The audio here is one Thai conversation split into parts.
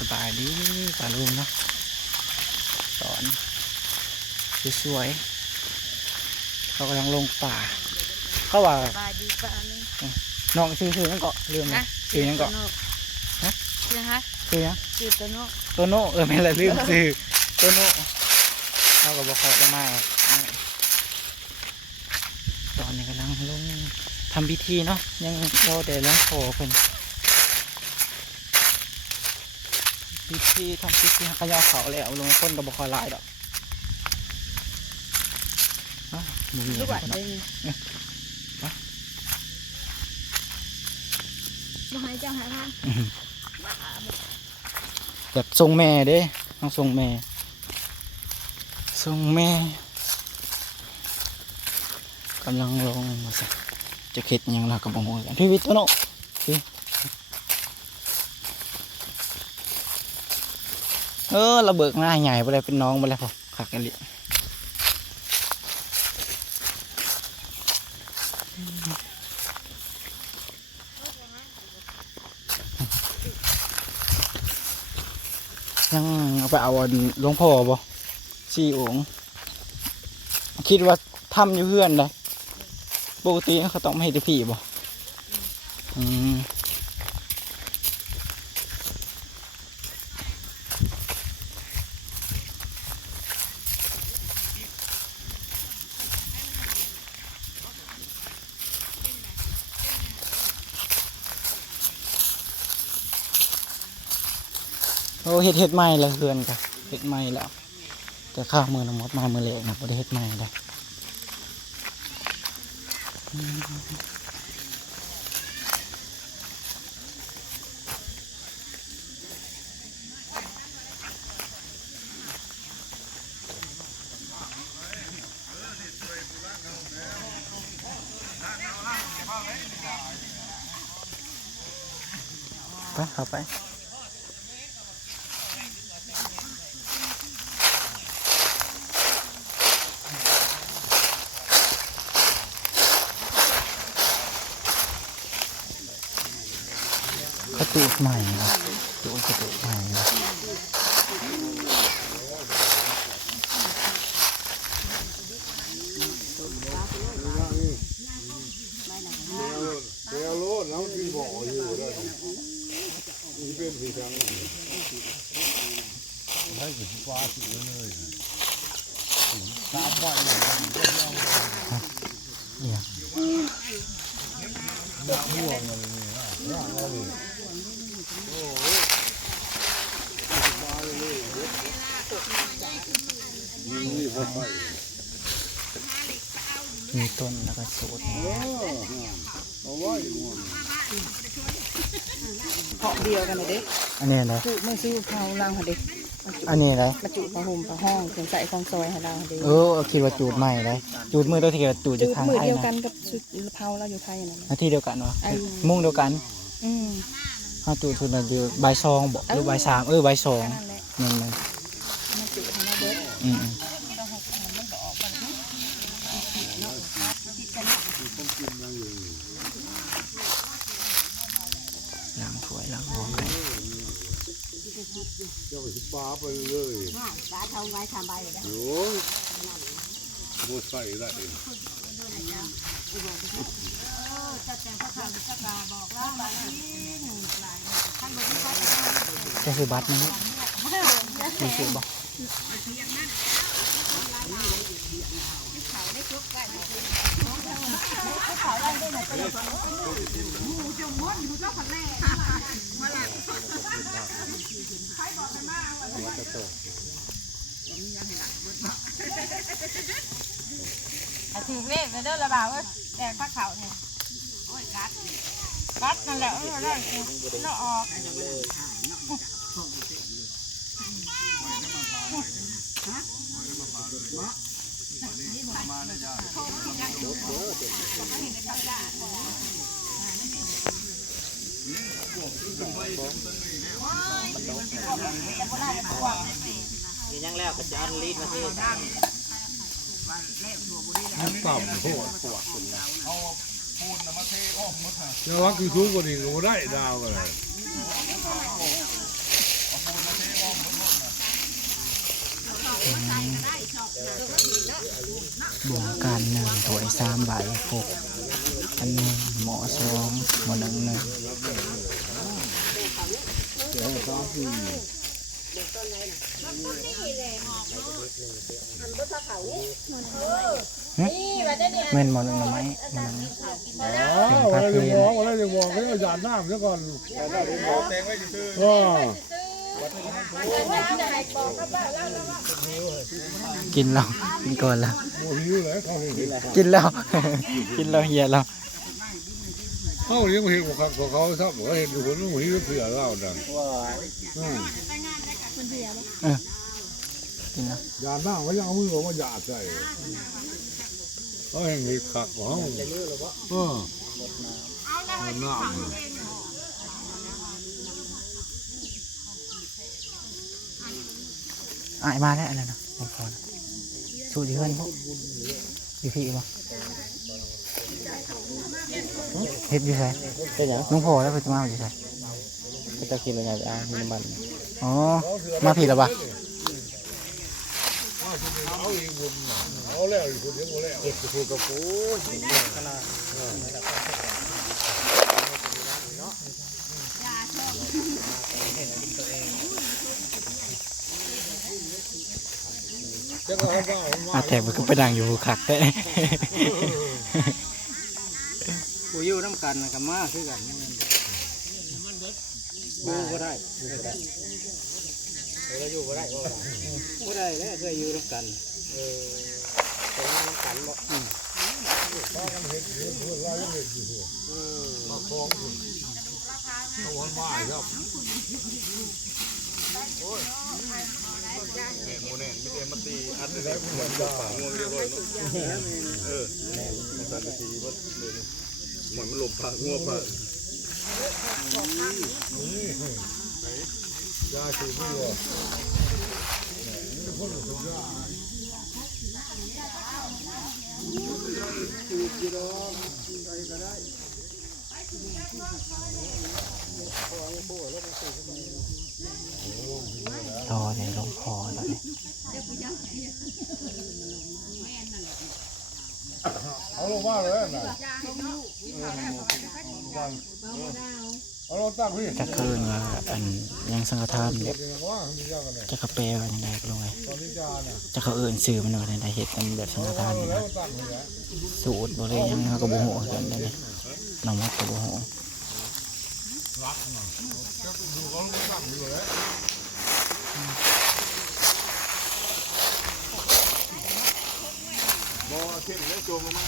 สบายดีป่าลุงเนาะสอนสวยๆเขากำลังลงป่าเขาว่าสบายดีป่ะลุงน้องชื่อนั่นเกาะลืมนะชื่อนั่นเกาะฮะชื่อฮะชื่อยังชื่อโตโน่ไม่ละลืมชื่อโตโน่เราก็บอกเขาได้มากตอนนี้กำลังลงทำพิธีเนาะยังรอแต่หลวงพ่อเพิ่นพิธีทำพิธีขย่าเขาแล้วลงคนกับบุคคลลายดอกลูกหวานเลยมาให้เจ้าหาท่านแบบทรงแม่เด้ต้องทรงแม่กำลังลงมาสิจะเข็ดยังเรากับบุญกันพี่วิทย์ตัวโน่พี่เราเบิกหน้าใหญ่ไปเลยเป็นน้องไปเลยพอขักกันเลยยังเอาไปเอาหลวงพ่อบ่สี่องค์คิดว่าทำอยู่เพื่อนเลยปกติเขาต้องไม่ให้พี่บ่โอ้เฮ็ดใหม่เลยเพื่อนกันเฮ็ดใหม่แล้วแต่ข้าวมือน้ำมดมามือเล็กนะพอได้เฮ็ดใหม่เลยไปเข้าไปกระตุกใหม่นะกระตุกใหม่นะเดี๋ยวโลดน้ำที่บ่ออยู่ได้นี่เป็นสีชังให้ถึงฟ้าสีเลยตามบ่อยเลยเนี่ยดาวม่วงอะไรนี่ร่างอะไรโอ้โหมาเลยนี่พอไปมีต้นแล้วก็สูตรเอาไว้เพาะเดียวกันเลยเด็กอันนี้อะไรจุไม่ซื้อเผาเราเด็กอันนี้อะไรมาจุผ้าห่มผ้าห้องถึงใส่ฟองซอยให้เราเด็กคิดว่าจูดใหม่เลยจูดมือตัวที่ว่าจูดจะทางไทย เดียวกั นะ นกับชุดเผาเราอยู่ไทยนั่นนาทีเดียวกันวะมุ่งเดียวกันถ้าจูดทุนอะไรอยู่ใบซองบอกหรือใบสามใบซองนั่นเลยมาจุให้เราเด็กล้างถ้วยล้างหัวไก่เจ้าสิปลาไปเลยปลาทองไว้ทำใบเลยโอ้ยโบใส่ได้เองจะซื้อบัตรไหมมีซื้อบอกถือเล่ไปเด้อระบาดว่าแดงพักเขาเนี่ยกัดนั่นแหละได้เราออกยังแล้วก็จะอันลีดมาที่น้ำต่ำโคตรปวดคุณนะแล้วว่าคือทุกคนเองก็ได้ดาวกันเลย 3 ใบครบอันนี้หมอ2หมอ1 แม่นหมอหนึ่งหน่อไม้หมอหนึ่ง อะไรจะบอกอะไรจะบอกก็หยาดน้ำซะก่อนก็ กินแล้วกินก่อนแล้ว โมหิวเลยเขาเห็น กินแล้ว กินแล้วเฮียแล้ว เขาเลี้ยงเห็นของเขาชอบบอกว่าเห็นอยู่คนนู้นหิวเสือเล่าดัง กินแล้ว หยาดน้ำก็ยังเอามือออกมาหยาดใส่เขาเห็นมีขักของน้ำ อายมาแล้วอะไรนะบางคนสู้ดีเพื่อนพวกดีพี่บ่เฮ็ดอยู่ไส เป็นหยัง ลุงพ่อแล้วไปมาอยู่ไส ก็จะกินอะไรมีน้ำมัน อ๋อมาผิดแล้วปะ เอาอีกคนเอาแล้วอีกคนเดียวแล้ว เก็บกูกับกูขนาด จะก็ให้ว่า อาแถบมันก็ไปดังอยู่ขักแต่ กูอยู่น้ำกันกับมาคือกันกูก็ได้เราอยู่ก็ได้ก็ได้แล้วเคยอยู่น้ำกันไปน้ำกันบ่ ถ้ามันเห็นเห็นเพื่อนเรายังเห็นอยู่มาคล้องคุณเอาวันมาครับโมเน่ไม่ได้มาตีอัดได้เหมือนจะฝังงูเรียบร้อยมันตัดทีว่าเหมือนมันหลบผ่างูผ่ายาสูบไม่หรอคนหลบยา รอในหลวงพ่อตอนนี้ เอาลงมาเลยนะเอาลงตั้งพี่ จะคืนว่าอันยังสังฆทานเด็ก ว่ามีเจ้ากันเนี่ย จะเขาแปลว่าอย่างไรก็ลงไง ตอนนี้จาเนี่ย จะเขาเอื่นซื้อมันว่าในเหตุเป็นแบบสังฆทานนี่ แล้ว นะ ตั้งเลยนะ สูตรบ่เลยยังเขาก็บ่ฮู้กันได้นี่น้องมักก็บ่ฮู้ รักเนาะจะดูเขาตั้งอยู่เลยบ่เข็มเลยโจมมา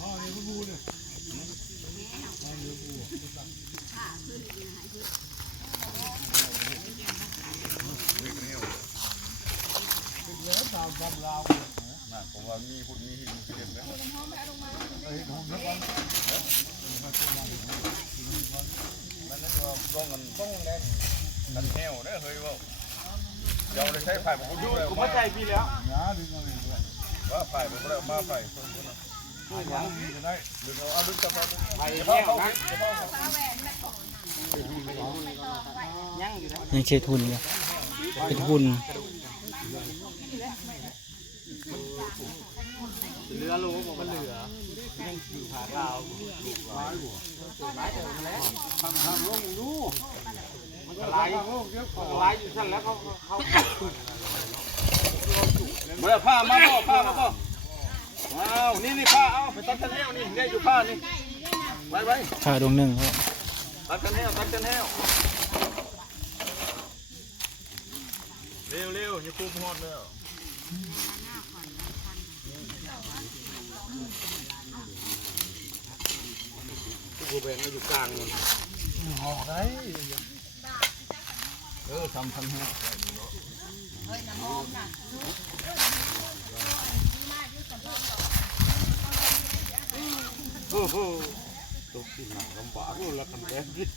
อ๋อนี่บูเนี่ยผมว่ามีหุ่นมีหินเต็มเลยมันนั่นว่าต้องกันต้องแน่นกันแนวได้เฮ้ยว่าเราได้ใช้ไผ่ผมดูผมไม่ใจพี่แล้วนะดึงเอาเลยว่าไผ่ผมก็ได้มาไผ่คนคนนั้นยังจะได้ดึงเอาดึงจับมาไผ่แห้งนะ ยังอยู่นะ ยังเช็ดหุ่นอยู่เป็นหุ่น เหลือโลบอกว่าเหลือยังอยู่ผาดาวทำลงดูมันก็ไหลอยู่สั่นแล้วเขาเมื่อผ้ามาบ่ผ้ามาบ่ว้าวนี่ผ้าเอาไปตัดกันแห้วนี่เนี่ยอยู่ผ้านี่ไว้ ชาดวงหนึ่งเขา ตัดกันแห้วเร็วอย่าคุมหอดแล้วกูแบงมาอยู่กลางมันหอกได้ทำให้โอ้โหตกที่หนังลำบากแล้วกันแดงกิน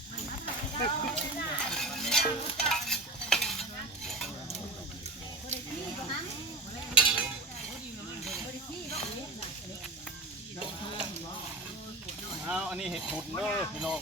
อันนี้เห็ดขุดเด้อพี่น้อง